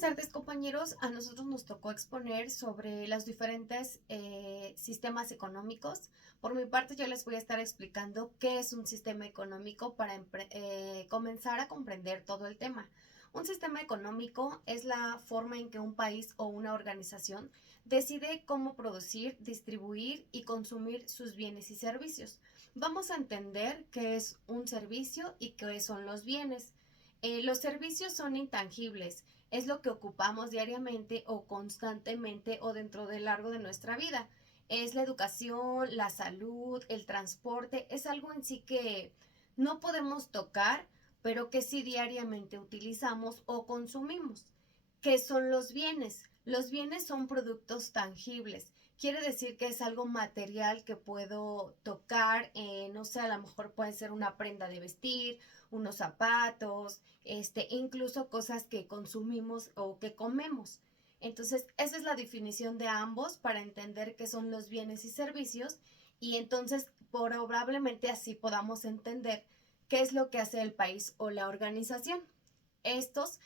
Buenas tardes, compañeros. A nosotros nos tocó exponer sobre los diferentes sistemas económicos. Por mi parte, yo les voy a estar explicando qué es un sistema económico para comenzar a comprender todo el tema. Un sistema económico es la forma en que un país o una organización decide cómo producir, distribuir y consumir sus bienes y servicios. Vamos a entender qué es un servicio y qué son los bienes. Los servicios son intangibles, es lo que ocupamos diariamente o constantemente o dentro del largo de nuestra vida. Es la educación, la salud, el transporte, es algo en sí que no podemos tocar, pero que sí diariamente utilizamos o consumimos. ¿Qué son los bienes? Los bienes son productos tangibles. Quiere decir que es algo material que puedo tocar, no sé, a lo mejor puede ser una prenda de vestir, unos zapatos, incluso cosas que consumimos o que comemos. Entonces, esa es la definición de ambos para entender qué son los bienes y servicios y entonces probablemente así podamos entender qué es lo que hace el país o la organización. Estos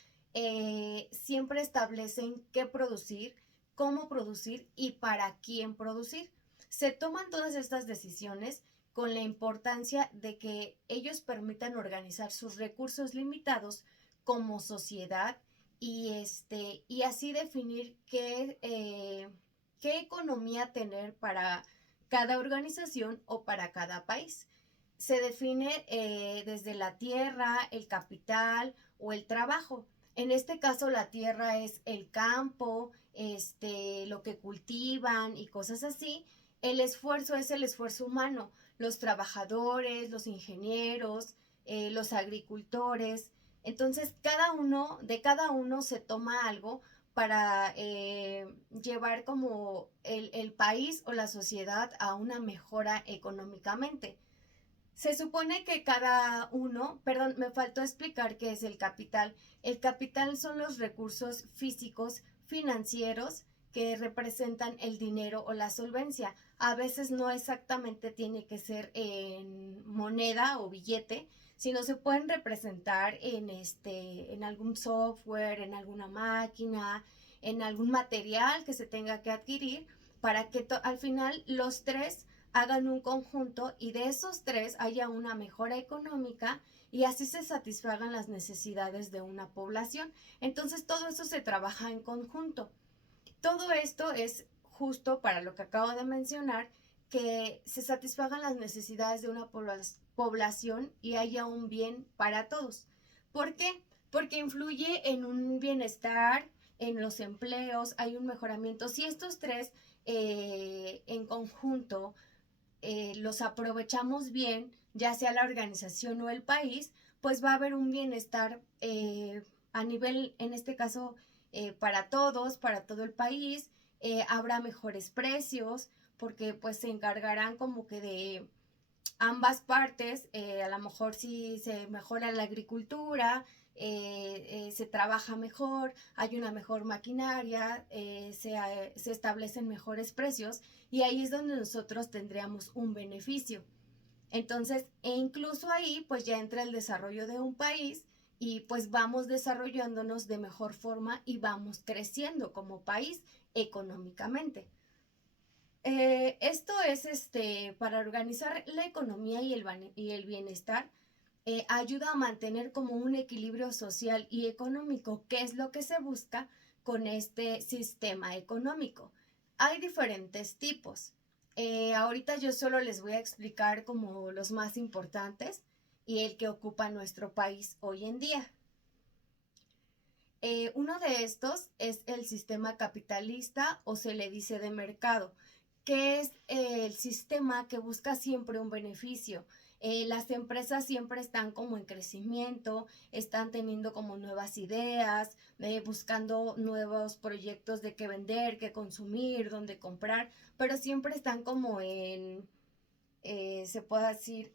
siempre establecen qué producir, cómo producir y para quién producir. Se toman todas estas decisiones con la importancia de que ellos permitan organizar sus recursos limitados como sociedad y así definir qué economía tener para cada organización o para cada país. Se define desde la tierra, el capital o el trabajo. En este caso la tierra es el campo, lo que cultivan y cosas así. El esfuerzo es el esfuerzo humano, los trabajadores, los ingenieros, los agricultores. Entonces, de cada uno se toma algo para llevar como el país o la sociedad a una mejora económicamente. Se supone que cada uno, perdón, me faltó explicar qué es el capital. El capital son los recursos físicos, financieros, que representan el dinero o la solvencia. A veces no exactamente tiene que ser en moneda o billete, sino se pueden representar en algún software, en alguna máquina, en algún material que se tenga que adquirir para que al final los tres hagan un conjunto y de esos tres haya una mejora económica y así se satisfagan las necesidades de una población. Entonces todo eso se trabaja en conjunto. Todo esto es justo para lo que acabo de mencionar, que se satisfagan las necesidades de una población y haya un bien para todos. ¿Por qué? Porque influye en un bienestar, en los empleos, hay un mejoramiento. Si estos tres en conjunto los aprovechamos bien, ya sea la organización o el país, pues va a haber un bienestar a nivel, en este caso, para todos, para todo el país, habrá mejores precios, porque pues se encargarán como que de ambas partes, a lo mejor si se mejora la agricultura, se trabaja mejor, hay una mejor maquinaria, se establecen mejores precios y ahí es donde nosotros tendríamos un beneficio. Entonces, incluso ahí pues ya entra el desarrollo de un país y pues vamos desarrollándonos de mejor forma y vamos creciendo como país económicamente. Esto es para organizar la economía y el bienestar, ayuda a mantener como un equilibrio social y económico, que es lo que se busca con este sistema económico. Hay diferentes tipos. Ahorita yo solo les voy a explicar como los más importantes y el que ocupa nuestro país hoy en día. Uno de estos es el sistema capitalista o se le dice de mercado, que es el sistema que busca siempre un beneficio. Las empresas siempre están como en crecimiento, están teniendo como nuevas ideas, buscando nuevos proyectos de qué vender, qué consumir, dónde comprar, pero siempre están como se puede decir,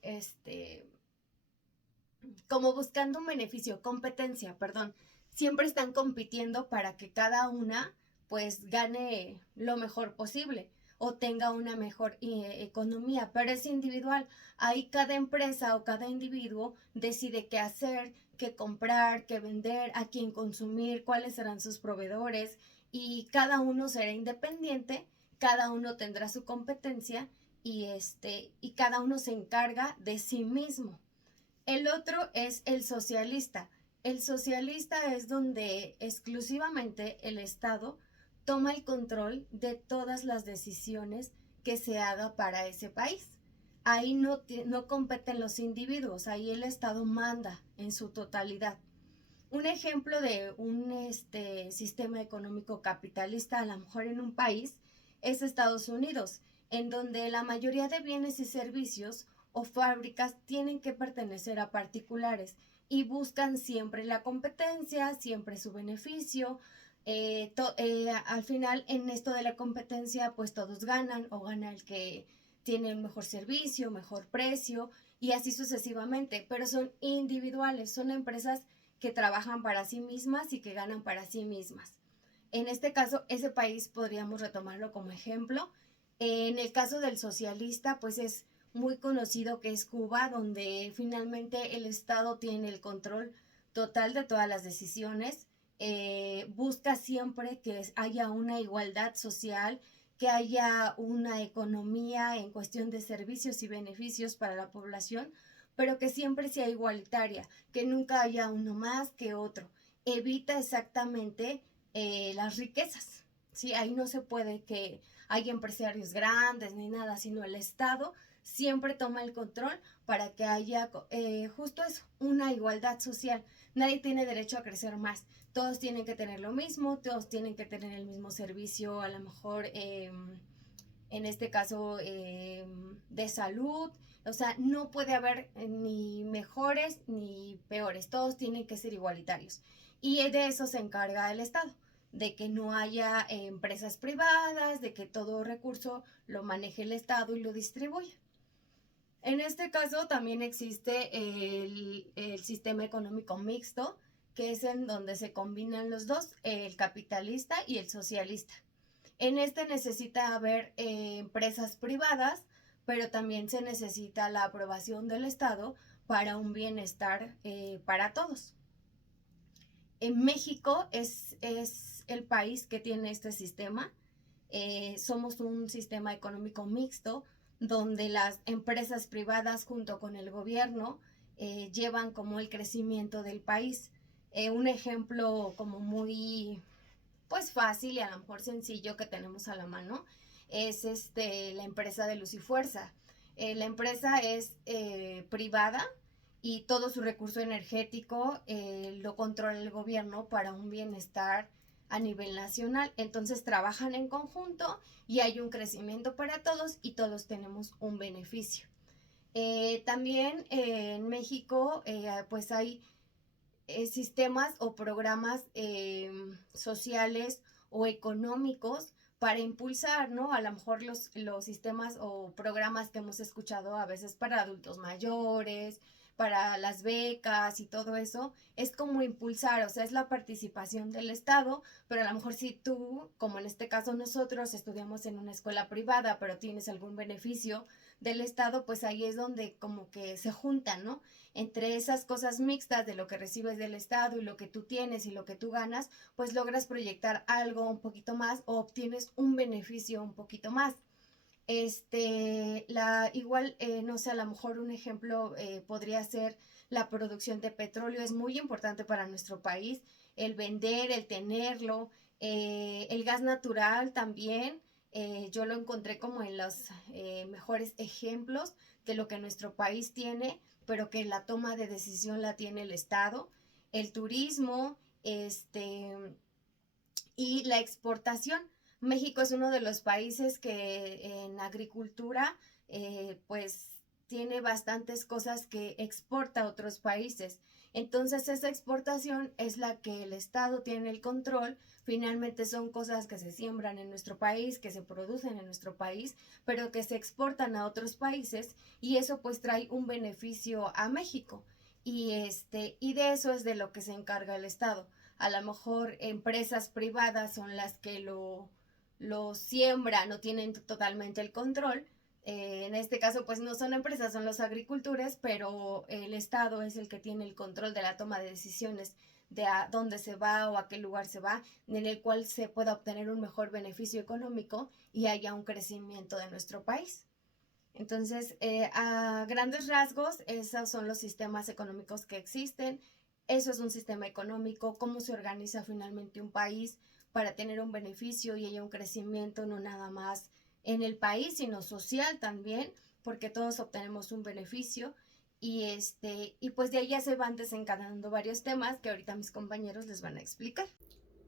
como buscando un beneficio, competencia, perdón. Siempre están compitiendo para que cada una pues gane lo mejor posible o tenga una mejor economía, pero es individual. Ahí cada empresa o cada individuo decide qué hacer, qué comprar, qué vender, a quién consumir, cuáles serán sus proveedores, y cada uno será independiente, cada uno tendrá su competencia y cada uno se encarga de sí mismo. El otro es el socialista. El socialista es donde exclusivamente el Estado toma el control de todas las decisiones que se haga para ese país. Ahí no competen los individuos, ahí el Estado manda en su totalidad. Un ejemplo de un sistema económico capitalista, a lo mejor en un país, es Estados Unidos, en donde la mayoría de bienes y servicios o fábricas tienen que pertenecer a particulares y buscan siempre la competencia, siempre su beneficio. Al final, en esto de la competencia, pues todos ganan, o gana el que tiene un mejor servicio, mejor precio, y así sucesivamente, pero son individuales, son empresas que trabajan para sí mismas y que ganan para sí mismas. En este caso, ese país podríamos retomarlo como ejemplo. En el caso del socialista, pues es muy conocido que es Cuba, donde finalmente el Estado tiene el control total de todas las decisiones. Busca siempre que haya una igualdad social, que haya una economía en cuestión de servicios y beneficios para la población, pero que siempre sea igualitaria, que nunca haya uno más que otro. Evita exactamente las riquezas, ¿sí? Ahí no se puede que haya empresarios grandes ni nada, sino el Estado siempre toma el control para que haya justo eso, una igualdad social. Nadie tiene derecho a crecer más. Todos tienen que tener lo mismo, todos tienen que tener el mismo servicio, a lo mejor en este caso de salud. O sea, no puede haber ni mejores ni peores, todos tienen que ser igualitarios. Y de eso se encarga el Estado, de que no haya empresas privadas, de que todo recurso lo maneje el Estado y lo distribuya. En este caso también existe el sistema económico mixto, que es en donde se combinan los dos, el capitalista y el socialista. En este necesita haber empresas privadas, pero también se necesita la aprobación del Estado para un bienestar para todos. En México es el país que tiene este sistema. Somos un sistema económico mixto donde las empresas privadas junto con el gobierno llevan como el crecimiento del país. Un ejemplo como muy pues fácil y a lo mejor sencillo que tenemos a la mano es la empresa de Luz y Fuerza. La empresa es privada y todo su recurso energético lo controla el gobierno para un bienestar a nivel nacional. Entonces trabajan en conjunto y hay un crecimiento para todos y todos tenemos un beneficio. También en México pues hay sistemas o programas sociales o económicos para impulsar, ¿no? A lo mejor los sistemas o programas que hemos escuchado a veces para adultos mayores, para las becas y todo eso, es como impulsar, o sea, es la participación del Estado, pero a lo mejor si tú, como en este caso nosotros, estudiamos en una escuela privada, pero tienes algún beneficio del Estado, pues ahí es donde como que se juntan, ¿no? Entre esas cosas mixtas de lo que recibes del Estado y lo que tú tienes y lo que tú ganas, pues logras proyectar algo un poquito más o obtienes un beneficio un poquito más. Igual, no sé, a lo mejor un ejemplo podría ser la producción de petróleo. Es muy importante para nuestro país el vender, el tenerlo, el gas natural también. Yo lo encontré como en los mejores ejemplos de lo que nuestro país tiene, pero que la toma de decisión la tiene el Estado. El turismo, y la exportación. México es uno de los países que en agricultura pues tiene bastantes cosas que exporta a otros países. Entonces esa exportación es la que el Estado tiene el control. Finalmente son cosas que se siembran en nuestro país, que se producen en nuestro país, pero que se exportan a otros países y eso pues trae un beneficio a México. Y de eso es de lo que se encarga el Estado. A lo mejor empresas privadas son las que lo siembran, no tienen totalmente el control, En este caso, pues no son empresas, son los agricultores, pero el Estado es el que tiene el control de la toma de decisiones de a dónde se va o a qué lugar se va, en el cual se pueda obtener un mejor beneficio económico y haya un crecimiento de nuestro país. Entonces, a grandes rasgos, esos son los sistemas económicos que existen. Eso es un sistema económico, cómo se organiza finalmente un país para tener un beneficio y haya un crecimiento no nada más en el país, sino social también, porque todos obtenemos un beneficio. Y pues de ahí ya se van desencadenando varios temas que ahorita mis compañeros les van a explicar.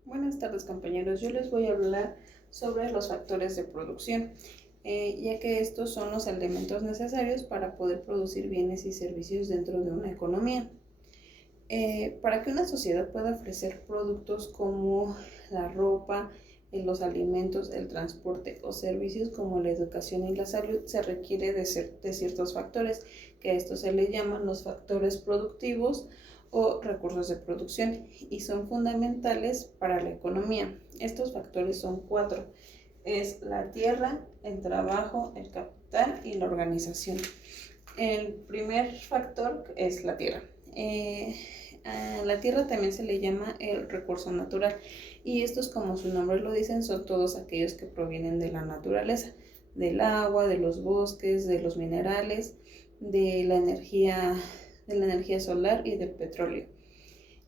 Buenas tardes, compañeros. Yo les voy a hablar sobre los factores de producción, ya que estos son los elementos necesarios para poder producir bienes y servicios dentro de una economía. Para que una sociedad pueda ofrecer productos como la ropa, los alimentos, el transporte o servicios como la educación y la salud, se requiere de ciertos factores, que a estos se le llaman los factores productivos o recursos de producción, y son fundamentales para la economía. Estos factores son 4. Es la tierra, el trabajo, el capital y la organización. El primer factor es la tierra. A la tierra también se le llama el recurso natural, y estos, como su nombre lo dicen, son todos aquellos que provienen de la naturaleza, del agua, de los bosques, de los minerales, de la energía solar y del petróleo.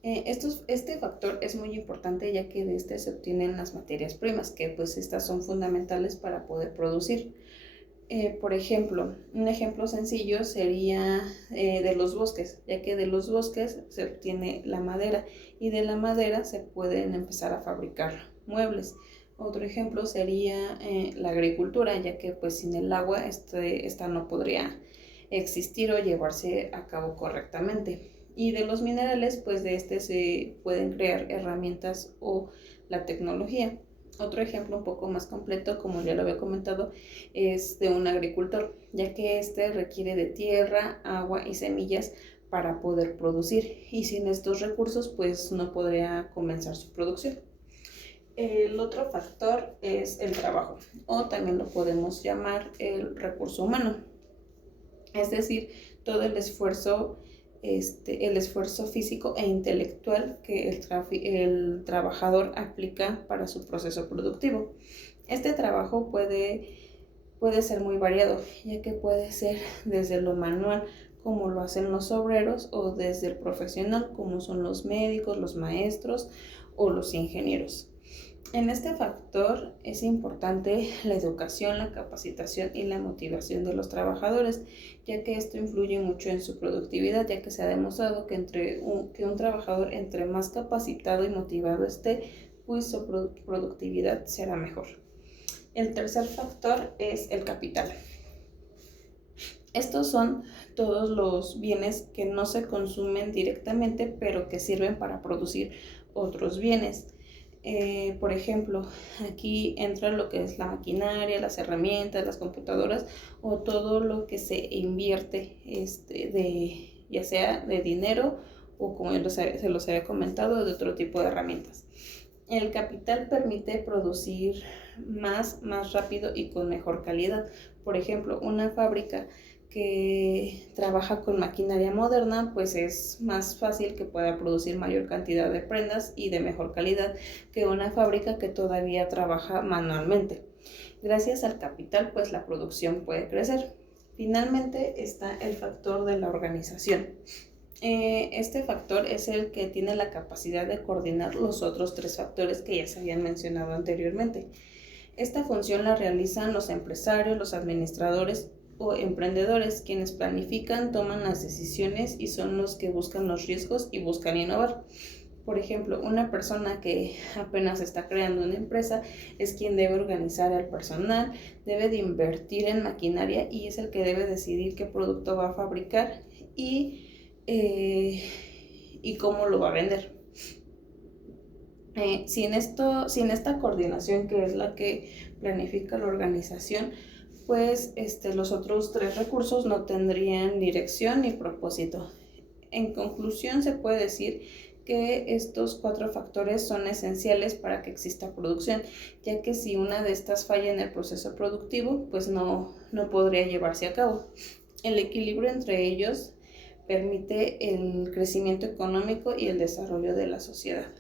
Este factor es muy importante, ya que de este se obtienen las materias primas, que pues estas son fundamentales para poder producir. Por ejemplo, un ejemplo sencillo sería de los bosques, ya que de los bosques se obtiene la madera, y de la madera se pueden empezar a fabricar muebles. Otro ejemplo sería la agricultura, ya que pues sin el agua esta no podría existir o llevarse a cabo correctamente. Y de los minerales, pues de este se pueden crear herramientas o la tecnología. Otro ejemplo un poco más completo, como ya lo había comentado, es de un agricultor, ya que este requiere de tierra, agua y semillas para poder producir, y sin estos recursos pues no podría comenzar su producción. El otro factor es el trabajo, o también lo podemos llamar el recurso humano, es decir, todo el esfuerzo físico e intelectual que el trabajador aplica para su proceso productivo. Este trabajo puede ser muy variado, ya que puede ser desde lo manual, como lo hacen los obreros, o desde el profesional, como son los médicos, los maestros o los ingenieros. En este factor es importante la educación, la capacitación y la motivación de los trabajadores, ya que esto influye mucho en su productividad, ya que se ha demostrado que un trabajador entre más capacitado y motivado esté, pues su productividad será mejor. El tercer factor es el capital. Estos son todos los bienes que no se consumen directamente, pero que sirven para producir otros bienes. Por ejemplo, aquí entra lo que es la maquinaria, las herramientas, las computadoras, o todo lo que se invierte, ya sea de dinero o, como se los había comentado, de otro tipo de herramientas. El capital permite producir más rápido y con mejor calidad. Por ejemplo, una fábrica que trabaja con maquinaria moderna, pues es más fácil que pueda producir mayor cantidad de prendas y de mejor calidad que una fábrica que todavía trabaja manualmente. Gracias al capital, pues la producción puede crecer. Finalmente está el factor de la organización. Este factor es el que tiene la capacidad de coordinar los otros 3 factores que ya se habían mencionado anteriormente. Esta función la realizan los empresarios, los administradores o emprendedores, quienes planifican, toman las decisiones y son los que buscan los riesgos y buscan innovar. Por ejemplo, una persona que apenas está creando una empresa es quien debe organizar al personal, debe de invertir en maquinaria, y es el que debe decidir qué producto va a fabricar y cómo lo va a vender. Sin esta coordinación, que es la que planifica la organización, pues los otros 3 recursos no tendrían dirección ni propósito. En conclusión, se puede decir que estos 4 factores son esenciales para que exista producción, ya que si una de estas falla en el proceso productivo, pues no podría llevarse a cabo. El equilibrio entre ellos permite el crecimiento económico y el desarrollo de la sociedad.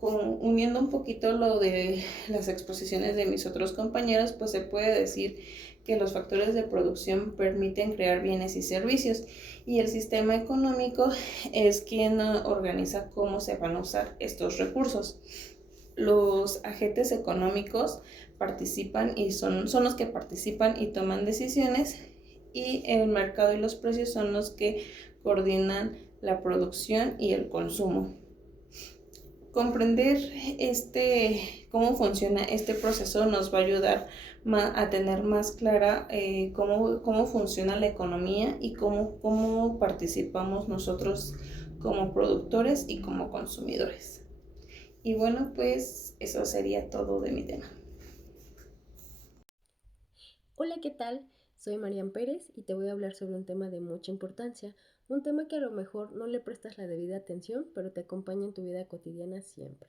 Uniendo un poquito lo de las exposiciones de mis otros compañeros, pues se puede decir que los factores de producción permiten crear bienes y servicios, y el sistema económico es quien organiza cómo se van a usar estos recursos. Los agentes económicos participan y son los que participan y toman decisiones, y el mercado y los precios son los que coordinan la producción y el consumo. Comprender cómo funciona este proceso nos va a ayudar a tener más clara cómo funciona la economía y cómo participamos nosotros como productores y como consumidores. Y bueno, pues eso sería todo de mi tema. Hola, ¿qué tal? Soy Marian Pérez y te voy a hablar sobre un tema de mucha importancia, un tema que a lo mejor no le prestas la debida atención, pero te acompaña en tu vida cotidiana siempre.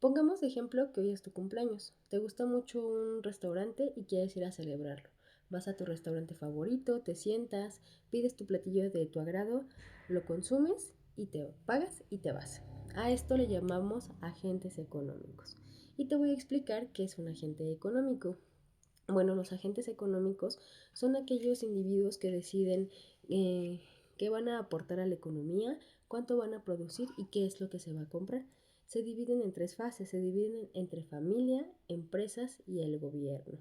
Pongamos de ejemplo que hoy es tu cumpleaños, te gusta mucho un restaurante y quieres ir a celebrarlo. Vas a tu restaurante favorito, te sientas, pides tu platillo de tu agrado, lo consumes y te pagas y te vas. A esto le llamamos agentes económicos. Y te voy a explicar qué es un agente económico. Bueno, los agentes económicos son aquellos individuos que deciden qué van a aportar a la economía, cuánto van a producir y qué es lo que se va a comprar. Se dividen en 3 fases, se dividen entre familia, empresas y el gobierno.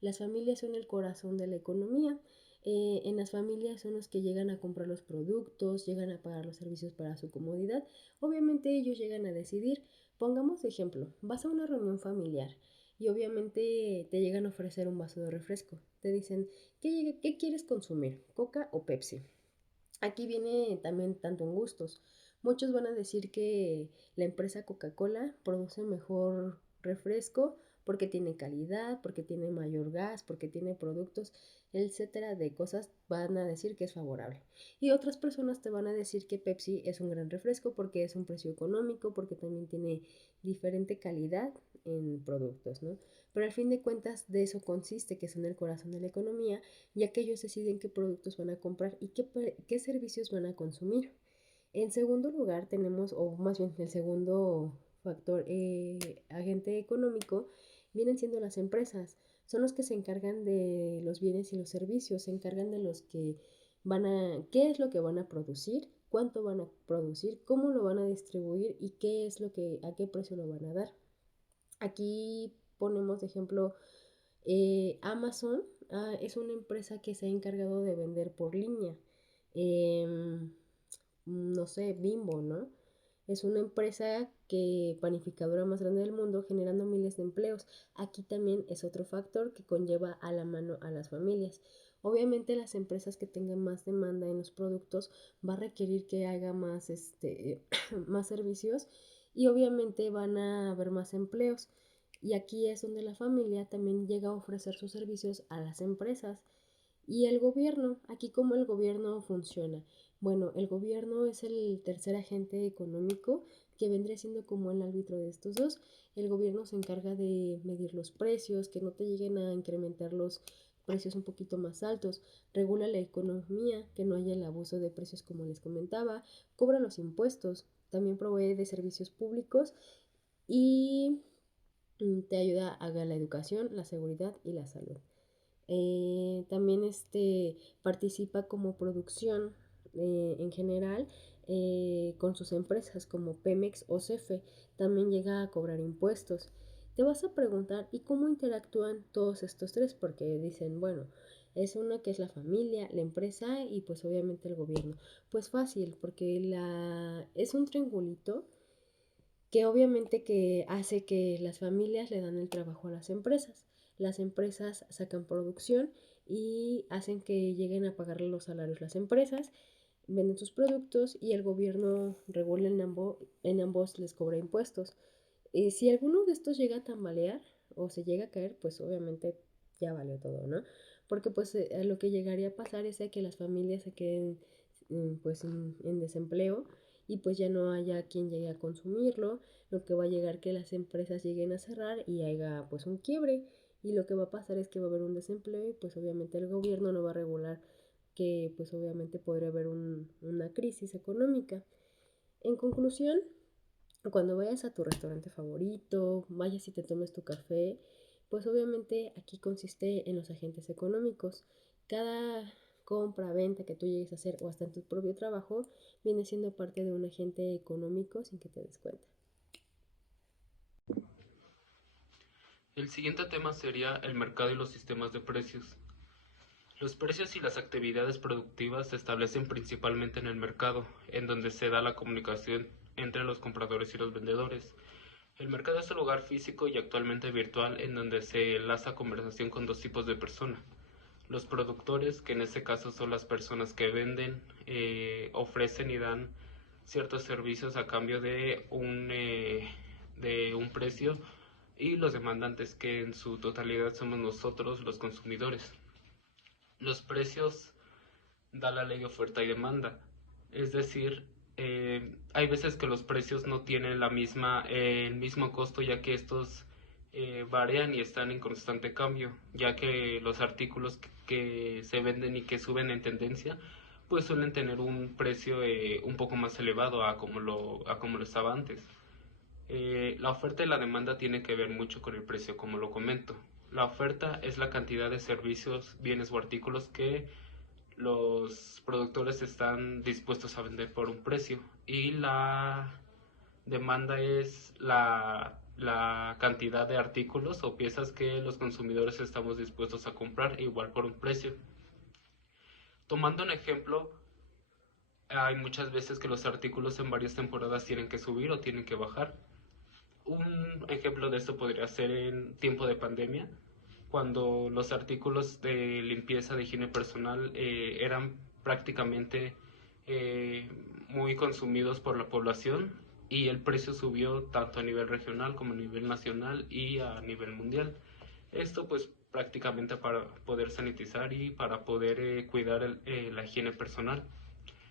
Las familias son el corazón de la economía. En las familias son los que llegan a comprar los productos, llegan a pagar los servicios para su comodidad. Obviamente ellos llegan a decidir. Pongamos de ejemplo, vas a una reunión familiar y obviamente te llegan a ofrecer un vaso de refresco. Te dicen, ¿qué quieres consumir? ¿Coca o Pepsi? Aquí viene también tanto en gustos. Muchos van a decir que la empresa Coca-Cola produce mejor refresco porque tiene calidad, porque tiene mayor gas, porque tiene productos, etcétera, de cosas, van a decir que es favorable. Y otras personas te van a decir que Pepsi es un gran refresco porque es un precio económico, porque también tiene diferente calidad en productos, ¿no? Pero al fin de cuentas de eso consiste, que son el corazón de la economía, ya que ellos deciden qué productos van a comprar y qué servicios van a consumir. En segundo lugar tenemos, o más bien el segundo factor, agente económico, vienen siendo las empresas. Son los que se encargan de los bienes y los servicios, se encargan de los que qué es lo que van a producir, cuánto van a producir, cómo lo van a distribuir y a qué precio lo van a dar. Aquí ponemos de ejemplo Amazon. Es una empresa que se ha encargado de vender por línea. Em, no sé, Bimbo, ¿no? Es una empresa panificadora más grande del mundo, generando miles de empleos. Aquí también es otro factor que conlleva a la mano a las familias. Obviamente las empresas que tengan más demanda en los productos va a requerir que haga más, más servicios, y obviamente van a haber más empleos. Y aquí es donde la familia también llega a ofrecer sus servicios a las empresas. Y el gobierno, aquí cómo el gobierno funciona. Bueno, el gobierno es el tercer agente económico que vendría siendo como el árbitro de estos dos. El gobierno se encarga de medir los precios, que no te lleguen a incrementar los precios un poquito más altos, regula la economía, que no haya el abuso de precios como les comentaba, cobra los impuestos, también provee de servicios públicos y te ayuda a la educación, la seguridad y la salud. También participa como producción en general con sus empresas como Pemex o CFE. También llega a cobrar impuestos. Te vas a preguntar, ¿y cómo interactúan todos estos tres? Porque dicen, bueno, es una que es la familia, la empresa y pues obviamente el gobierno. Pues fácil, porque es un triangulito que obviamente que hace que las familias le dan el trabajo a las empresas sacan producción y hacen que lleguen a pagarle los salarios las empresas, venden sus productos y el gobierno regula en ambos les cobra impuestos. Si alguno de estos llega a tambalear o se llega a caer, pues obviamente ya valió todo, ¿no? Porque pues lo que llegaría a pasar es a que las familias se queden pues en desempleo y pues ya no haya quien llegue a consumirlo, lo que va a llegar que las empresas lleguen a cerrar y haya pues un quiebre y lo que va a pasar es que va a haber un desempleo y pues obviamente el gobierno no va a regular que pues obviamente podría haber una crisis económica. En conclusión, cuando vayas a tu restaurante favorito, vayas y te tomes tu café, pues obviamente aquí consiste en los agentes económicos. Cada compra, venta que tú llegues a hacer o hasta en tu propio trabajo viene siendo parte de un agente económico sin que te des cuenta. El siguiente tema sería el mercado y los sistemas de precios. Los precios y las actividades productivas se establecen principalmente en el mercado, en donde se da la comunicación entre los compradores y los vendedores. El mercado es un lugar físico y actualmente virtual en donde se enlaza conversación con dos tipos de personas. Los productores, que en este caso son las personas que venden, ofrecen y dan ciertos servicios a cambio de un precio, y los demandantes, que en su totalidad somos nosotros los consumidores. Los precios da la ley de oferta y demanda, es decir, hay veces que los precios no tienen el mismo costo, ya que estos varían y están en constante cambio, ya que los artículos que se venden y que suben en tendencia pues suelen tener un precio un poco más elevado a como lo estaba antes. La oferta y la demanda tienen que ver mucho con el precio, como lo comento. La oferta es la cantidad de servicios, bienes o artículos que los productores están dispuestos a vender por un precio, y la demanda es la cantidad de artículos o piezas que los consumidores estamos dispuestos a comprar igual por un precio. Tomando un ejemplo, hay muchas veces que los artículos en varias temporadas tienen que subir o tienen que bajar. Un ejemplo de esto podría ser en tiempo de pandemia, cuando los artículos de limpieza, de higiene personal eran prácticamente muy consumidos por la población, y el precio subió tanto a nivel regional como a nivel nacional y a nivel mundial. Esto pues prácticamente para poder sanitizar y para poder cuidar la higiene personal.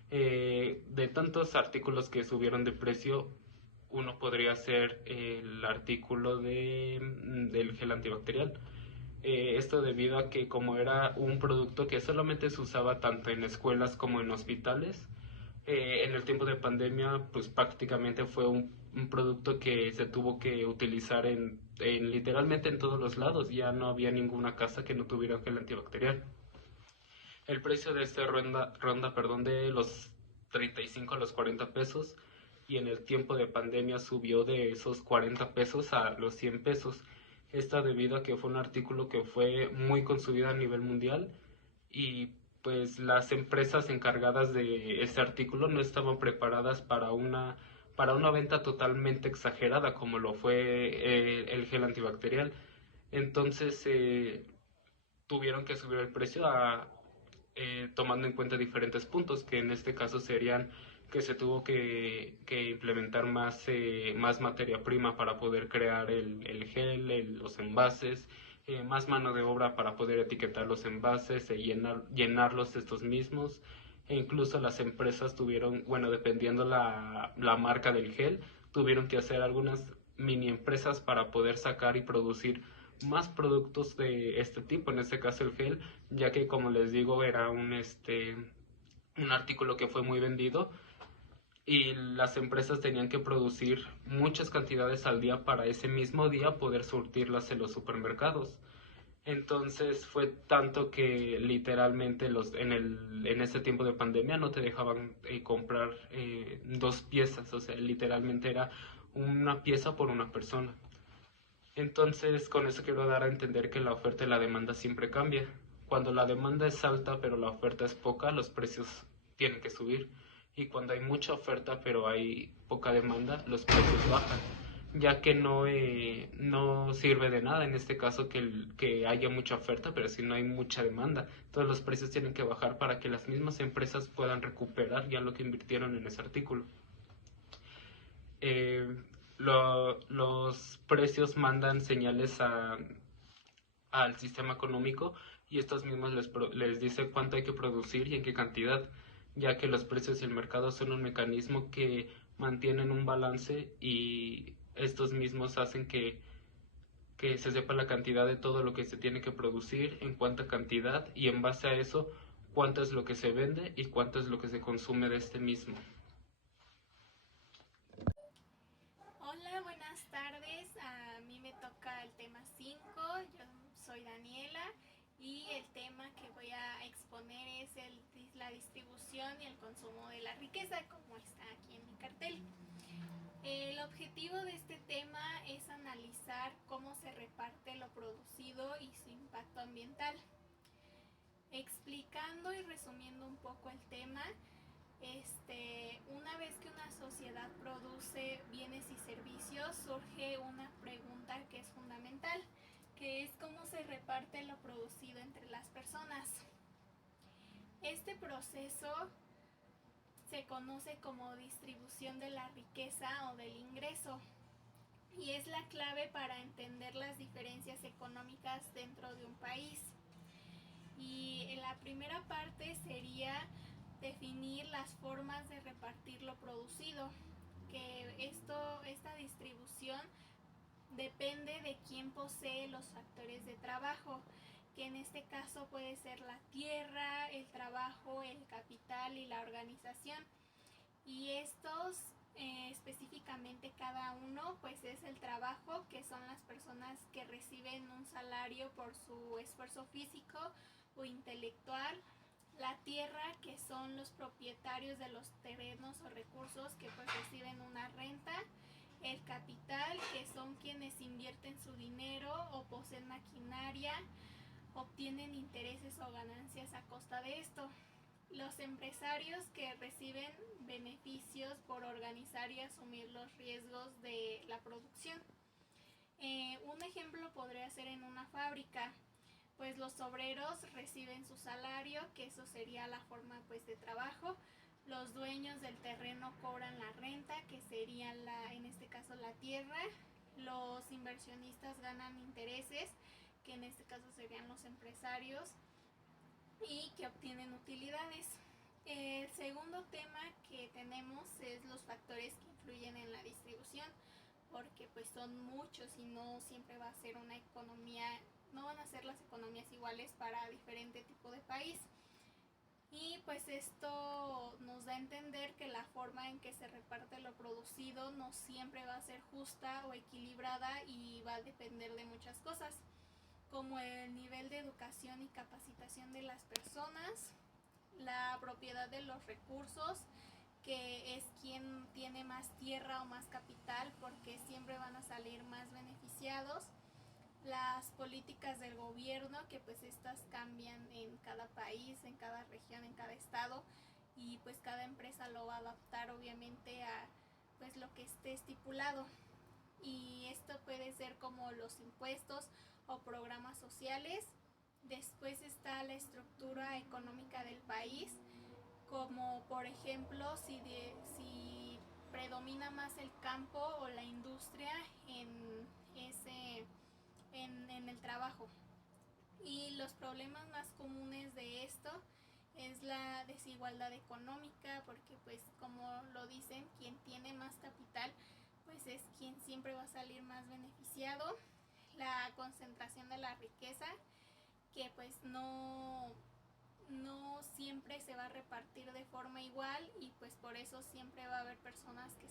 De tantos artículos que subieron de precio, uno podría ser el artículo del gel antibacterial. Esto debido a que como era un producto que solamente se usaba tanto en escuelas como en hospitales, en el tiempo de pandemia pues prácticamente fue un producto que se tuvo que utilizar en literalmente en todos los lados. Ya no había ninguna casa que no tuviera gel antibacterial. El precio de este ronda de los 35 a los 40 pesos, y en el tiempo de pandemia subió de esos 40 pesos a los 100 pesos. Esto debido a que fue un artículo que fue muy consumido a nivel mundial, y pues las empresas encargadas de ese artículo no estaban preparadas para una venta totalmente exagerada como lo fue el gel antibacterial. Entonces tuvieron que subir el precio tomando en cuenta diferentes puntos, que en este caso serían que se tuvo que implementar más materia prima para poder crear el gel, los envases, más mano de obra para poder etiquetar los envases, llenarlos estos mismos, e incluso las empresas tuvieron, bueno, dependiendo la marca del gel, tuvieron que hacer algunas mini empresas para poder sacar y producir más productos de este tipo, en este caso el gel, ya que como les digo era un artículo que fue muy vendido, y las empresas tenían que producir muchas cantidades al día para ese mismo día poder surtirlas en los supermercados. Entonces fue tanto que literalmente en ese tiempo de pandemia no te dejaban comprar dos piezas, o sea, literalmente era una pieza por una persona. Entonces, con eso quiero dar a entender que la oferta y la demanda siempre cambia. Cuando la demanda es alta pero la oferta es poca, los precios tienen que subir. Y cuando hay mucha oferta pero hay poca demanda, los precios bajan. Ya que no sirve de nada en este caso que haya mucha oferta, pero si no hay mucha demanda, todos los precios tienen que bajar para que las mismas empresas puedan recuperar ya lo que invirtieron en ese artículo. Eh, los precios mandan señales al sistema económico, y estos mismos les dice cuánto hay que producir y en qué cantidad, ya que los precios y el mercado son un mecanismo que mantienen un balance y estos mismos hacen que se sepa la cantidad de todo lo que se tiene que producir, en cuánta cantidad, y en base a eso cuánto es lo que se vende y cuánto es lo que se consume de este mismo. Hola, buenas tardes. A mí me toca el tema 5. Yo soy Daniela y el tema que voy a exponer es la distribución y el consumo de la riqueza, como está aquí en mi cartel. El objetivo de este tema es analizar cómo se reparte lo producido y su impacto ambiental. Explicando y resumiendo un poco el tema, una vez que una sociedad produce bienes y servicios, surge una pregunta que es fundamental, que es cómo se reparte lo producido entre las personas. Este proceso se conoce como distribución de la riqueza o del ingreso y es la clave para entender las diferencias económicas dentro de un país. Y en la primera parte sería definir las formas de repartir lo producido, que esta distribución depende de quién posee los factores de trabajo, que en este caso puede ser la tierra, el trabajo, el capital y la organización. Y estos específicamente cada uno pues es el trabajo, que son las personas que reciben un salario por su esfuerzo físico o intelectual, la tierra, que son los propietarios de los terrenos o recursos que pues reciben una renta, el capital, que son quienes invierten su dinero o poseen maquinaria, obtienen intereses o ganancias a costa de esto, los empresarios, que reciben beneficios por organizar y asumir los riesgos de la producción. Un ejemplo podría ser en una fábrica, pues los obreros reciben su salario, que eso sería la forma pues de trabajo. Los dueños del terreno cobran la renta, que sería en este caso la tierra. Los inversionistas ganan intereses, que en este caso serían los empresarios, y que obtienen utilidades. El segundo tema que tenemos es los factores que influyen en la distribución, porque pues son muchos y no siempre va a ser una economía, no van a ser las economías iguales para diferente tipo de país. Y pues esto nos da a entender que la forma en que se reparte lo producido no siempre va a ser justa o equilibrada y va a depender de muchas cosas, como el nivel de educación y capacitación de las personas, la propiedad de los recursos, que es quien tiene más tierra o más capital, porque siempre van a salir más beneficiados, las políticas del gobierno, que pues estas cambian en cada país, en cada región, en cada estado, y pues cada empresa lo va a adaptar obviamente a pues lo que esté estipulado. Y esto puede ser como los impuestos o programas sociales. Después está la estructura económica del país, como por ejemplo si predomina más el campo o la industria en el trabajo. Y los problemas más comunes de esto es la desigualdad económica, porque pues como lo dicen, quien tiene más capital pues es quien siempre va a salir más beneficiado. La concentración de la riqueza, que pues no siempre se va a repartir de forma igual, y pues por eso siempre va a haber personas que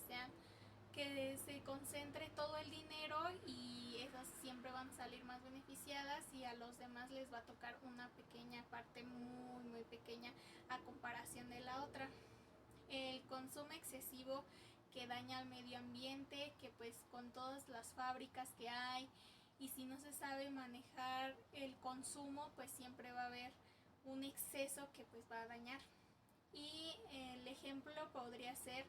se concentre todo el dinero y esas siempre van a salir más beneficiadas, y a los demás les va a tocar una pequeña parte, muy muy pequeña a comparación de la otra. El consumo excesivo, que daña al medio ambiente, que pues con todas las fábricas que hay, y si no se sabe manejar el consumo, pues siempre va a haber un exceso que pues va a dañar. Y el ejemplo podría ser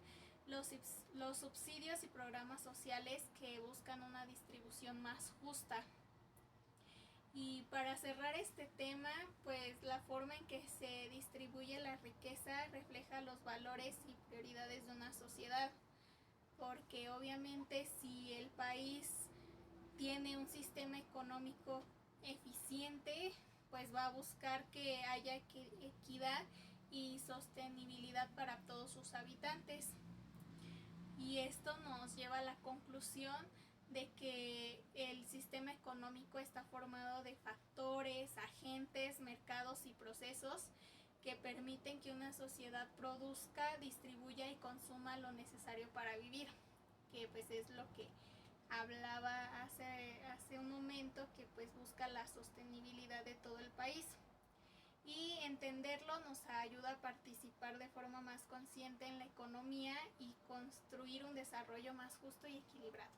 los subsidios y programas sociales, que buscan una distribución más justa. Y para cerrar este tema, pues la forma en que se distribuye la riqueza refleja los valores y prioridades de una sociedad, porque obviamente si el país tiene un sistema económico eficiente, pues va a buscar que haya equidad y sostenibilidad para todos sus habitantes. Y esto nos lleva a la conclusión de que el sistema económico está formado de factores, agentes, mercados y procesos que permiten que una sociedad produzca, distribuya y consuma lo necesario para vivir, que pues es lo que hablaba hace un momento, que pues busca la sostenibilidad de todo el país. Y entenderlo nos ayuda a participar de forma más consciente en la economía y construir un desarrollo más justo y equilibrado.